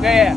Yeah.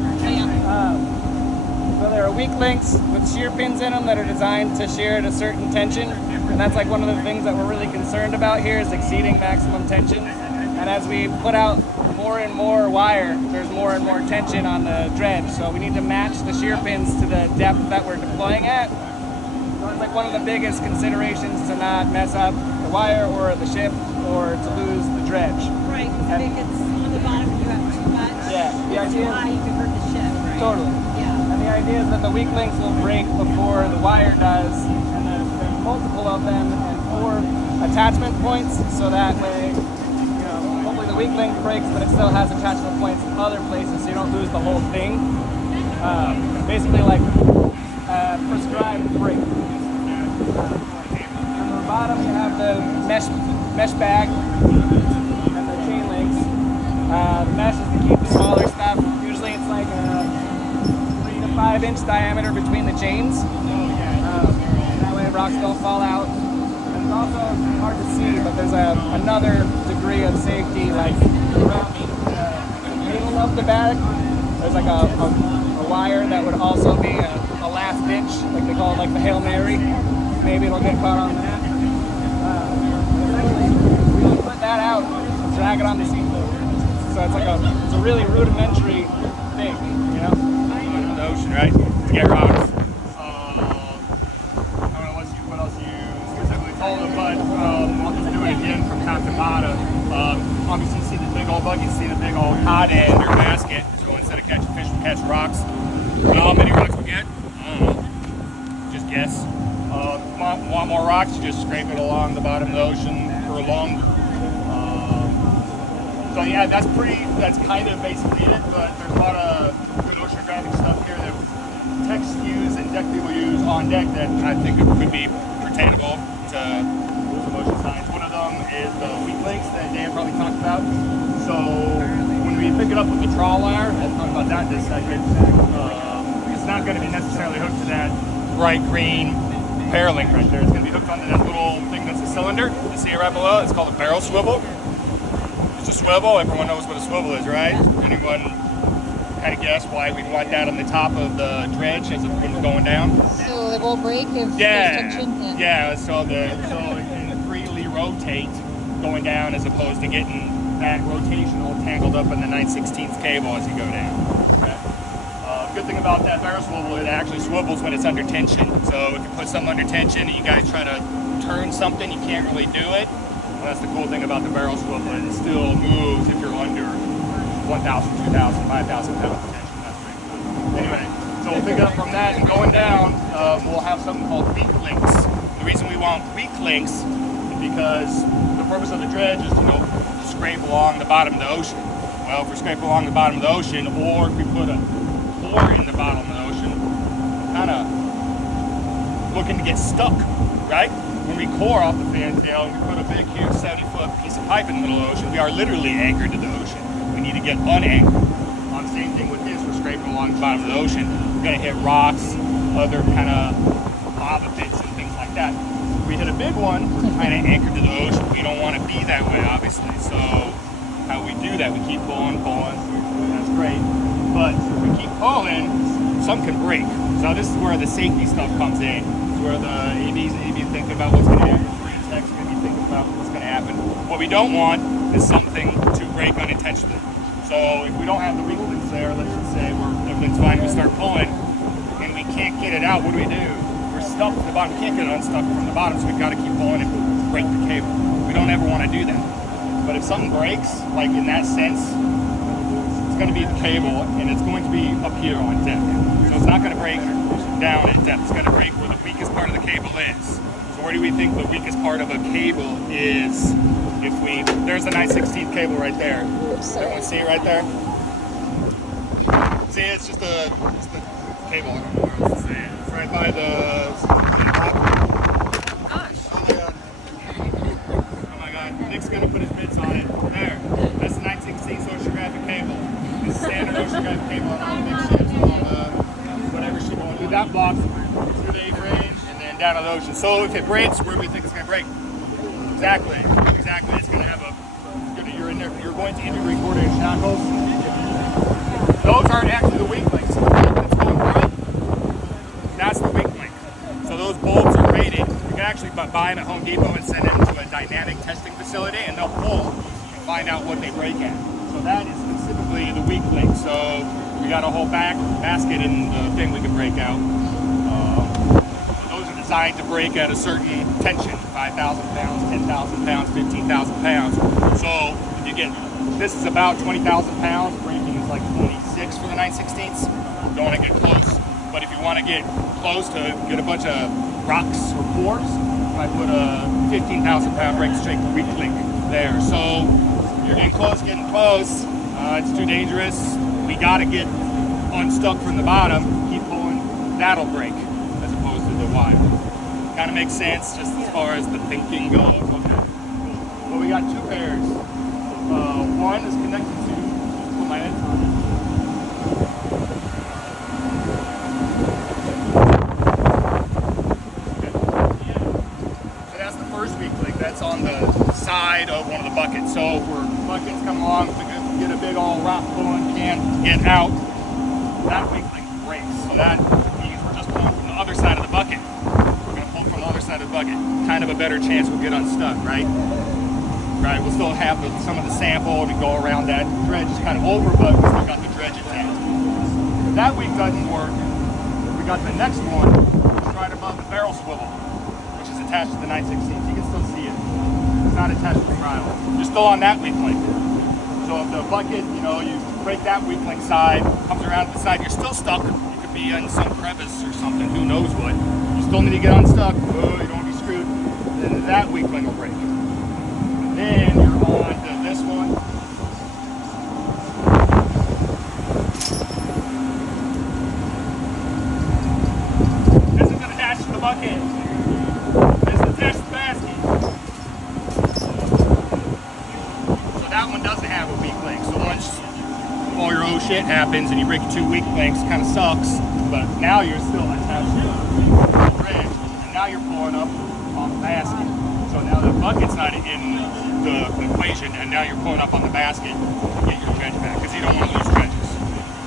So there are weak links with shear pins in them that are designed to shear at a certain tension, and that's like one of the things that we're really concerned about here is exceeding maximum tension. And as we put out more and more wire, there's more and more tension on the dredge, so we need to match the shear pins to the depth that we're deploying at. So it's like one of the biggest considerations to not mess up the wire or the ship or to lose the dredge. Right, because if it's on the bottom and you have too much, the idea too high, you can hurt the ship, right? Totally. Yeah. And the idea is that the weak links will break before the wire does, and there's multiple of them and 4 attachment points, so that way, you know, hopefully the weak link breaks, but it still has attachment points in other places, so you don't lose the whole thing. Basically like prescribed break. On the bottom you have the mesh bag and the chain links. The mesh is to keep the smaller stuff. Usually it's like a 3 to 5 inch diameter between the chains. That way rocks don't fall out. And it's also hard to see, but there's another degree of safety like around the middle of the bag. There's like a wire that would also be a last ditch, like they call it like the Hail Mary. Maybe it'll get caught on that. We don't put that out, drag it on the seat. So it's like it's a really rudimentary thing, you know? In the ocean, right? To get rocks. I don't know what else you specifically told them, but I'll just do it again from top to bottom. Obviously you see the big old bucket, you see the big old cod end or basket. So instead of catching fish, we catch rocks. How many rocks we get? I don't know. Just guess. Want more rocks, you just scrape it along the bottom of the ocean for longer. So yeah, that's kind of basically it, but there's a lot of good oceanographic stuff here that techs use and deck people use on deck that I think could be pertainable to ocean science. One of them is the weak links that Dan probably talked about. So when we pick it up with the trawl wire, I'll talk about that in a second, it's not going to be necessarily hooked to that bright green paralink right there. It's going to be hooked onto that little thing that's a cylinder. You see it right below? It's called a barrel swivel. It's a swivel. Everyone knows what a swivel is, right? Anyone kind of guess why we'd want that on the top of the dredge as when it's going down? So it won't break if there's tension? Yeah, so it can freely rotate going down as opposed to getting that rotation all tangled up in the 9/16 cable as you go down. Okay. Good thing about that barrel swivel, it actually swivels when it's under tension. So if you put something under tension and you guys try to turn something, you can't really do it. Well, that's the cool thing about the barrel swivel, and it still moves if you're under 1,000, 2,000, 5,000 pounds of tension. That's pretty cool. Anyway, so we'll pick it up from that and going down, we'll have something called weak links. The reason we want weak links is because the purpose of the dredge is to scrape along the bottom of the ocean. Well, if we scrape along the bottom of the ocean, or if we put a core in the bottom of the ocean, kind of looking to get stuck, right? When we core off the fantail and we put a big, huge 70-foot piece of pipe in the middle of the ocean, we are literally anchored to the ocean. We need to get unanchored. Same thing with this, we're scraping along the bottom of the ocean. We're going to hit rocks, other kind of lava pits and things like that. If we hit a big one, we're kind of anchored to the ocean. We don't want to be that way, obviously. So how we do that, we keep pulling. That's great. But if we keep pulling, some can break. So this is where the safety stuff comes in. It's where the AVs need to be thinking about what's going to happen. Where the techs going to be thinking about what's going to happen. What we don't want is something to break unintentionally. So if we don't have the weak links there, let's just say everything's fine, we start pulling, and we can't get it out, what do? We're stuck at the bottom. We can't get it unstuck from the bottom, so we've got to keep pulling and break the cable. We don't ever want to do that. But if something breaks, like in that sense, it's going to be the cable, and it's going to be up here on deck. So it's not going to break down at depth. It's going to break where the weakest part of the cable is. So where do we think the weakest part of a cable is? There's the 9/16 cable right there. Everyone see it right there? See, it's just the cable. I don't know where else to say it. It's right by the top. Gosh. Oh my god. Nick's gonna put his bits on it. There. That's the 9/16 oceanographic cable. It's standard oceanographic cable on all the big ships, on the whatever ship going through that block, through the 8 range, and then down to the ocean. So if it breaks, where do we think it's gonna break? Exactly. It's going to have you're going to either record in shackles. those aren't actually the weak links. That's going through, that's the weak link. So those bolts are rated. You can actually buy them at Home Depot and send them to a dynamic testing facility, and they'll pull and find out what they break at. So that is specifically the weak link. So we got a whole basket in the thing we can break out. So those are designed to break at a certain tension, 5,000 pounds, 10,000 pounds, 15,000 pounds. So if you get, this is about 20,000 pounds, breaking is like 26 for the 9/16. Don't want to get close. But if you want to get close to get a bunch of rocks or pores, I put a 15,000 pound break straight weak link there. So you're getting close. It's too dangerous. We got to get unstuck from the bottom, keep pulling, that'll break, as opposed to the wire. Kind of makes sense just as far as the thinking goes. Okay, cool. Well, we got two pairs. One is connected to, put my head on it. So that's the first weak link. That's on the side of one of the buckets. So if buckets come along, we can get a big old rock pulling, can't get out. That weak link breaks. So that means we're just pulling from the other side of the bucket. We're going to pull from the other side of the bucket. Kind of a better chance we'll get unstuck, right? Right, we'll still have some of the sample to go around that dredge. It's kind of over, but we still got the dredge attached. If that week doesn't work, we got the next one, which is right above the barrel swivel, which is attached to the 9/16. You can still see it. It's not attached to the throttle. You're still on that weak link. So if the bucket, you break that weak link side, comes around to the side, you're still stuck. You could be in some crevice or something, who knows what. You still need to get unstuck. Oh, you don't want to be screwed. Then that weak link will break. Then you're on to this one. This isn't attached to the bucket. This is attached to the basket. So that one doesn't have a weak link. So once all your oh shit happens and you break two weak links, kind of sucks. But now you're still attached to the dredge. And now you're pulling up on the basket. So now the bucket's not in the equation, and now you're pulling up on the basket to get your dredge back, because you don't want to lose dredges.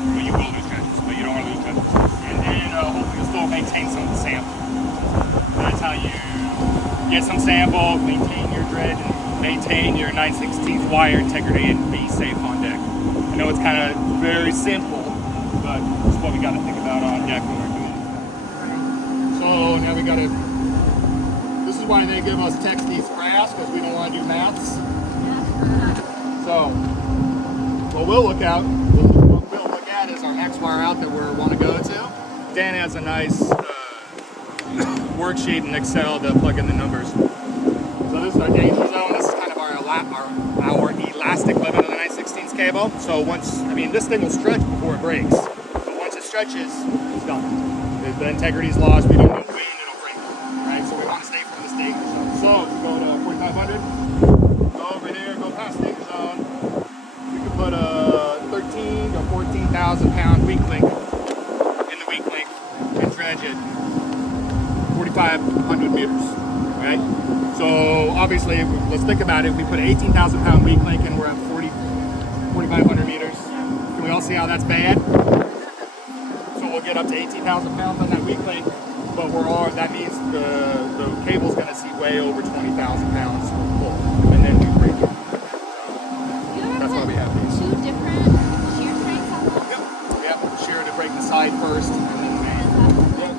Well, you will lose dredges, but you don't want to lose dredges. And then hopefully you'll still maintain some of the sample. That's how you get some sample, maintain your dredge, and maintain your 9/16 wire integrity, and be safe on deck. I know it's kind of very simple, but it's what we got to think about on deck when we're doing it. So now we got to. This is why they give us text these graphs, because we don't want to do maths. So, what we'll look at is our next wire out that we want to go to. Dan has a nice worksheet in Excel to plug in the numbers. So this is our danger zone. This is kind of our elastic limit of the 9/16 cable. So this thing will stretch before it breaks. But once it stretches, it's done. The integrity is lost. We don't know when it'll break. Right? So we want to stay from this danger zone. So go to 4,500. Go over here. Go past danger zone. We can put a 13 to 14,000 pound weak link in the weak link and dredge it 4,500 meters. Right? So obviously, let's think about it. If we put an 18,000 pound weak link and we're at 4,500 meters, can we all see how that's bad? So we'll get up to 18,000 pounds on that weak link, but that means the cable's going to see way over 20,000 pounds full, and then we break it. That's why we have these. Two different shear strengths on those? Yep. Shear to break the side first, and then the main. Yep.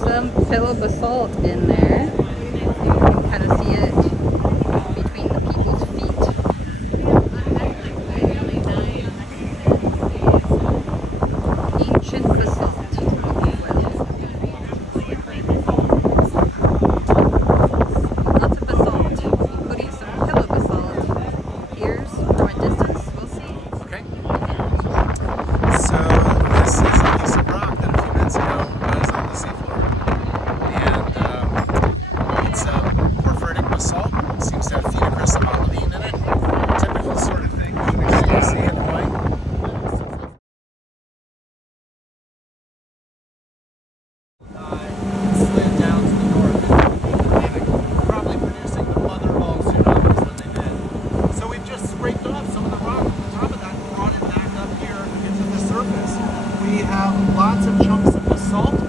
some pillow basalt in there. You can kind of see it between the people's feet. Ancient basalt, if you will. Lots of basalt, including some pillow basalt. Here's from a distance, we'll see. Okay. So this is a piece of rock that a few minutes ago was on the seafloor. And it's a porphyritic basalt. It seems to have phenocrystomaline in it. Typical sort of thing you would see in Hawaii. Slid down to the north, probably producing the mother of all tsunamis that they did. So we've just scraped off some of the rock from the top of that and brought it back up here into the surface. We have lots of chunks of basalt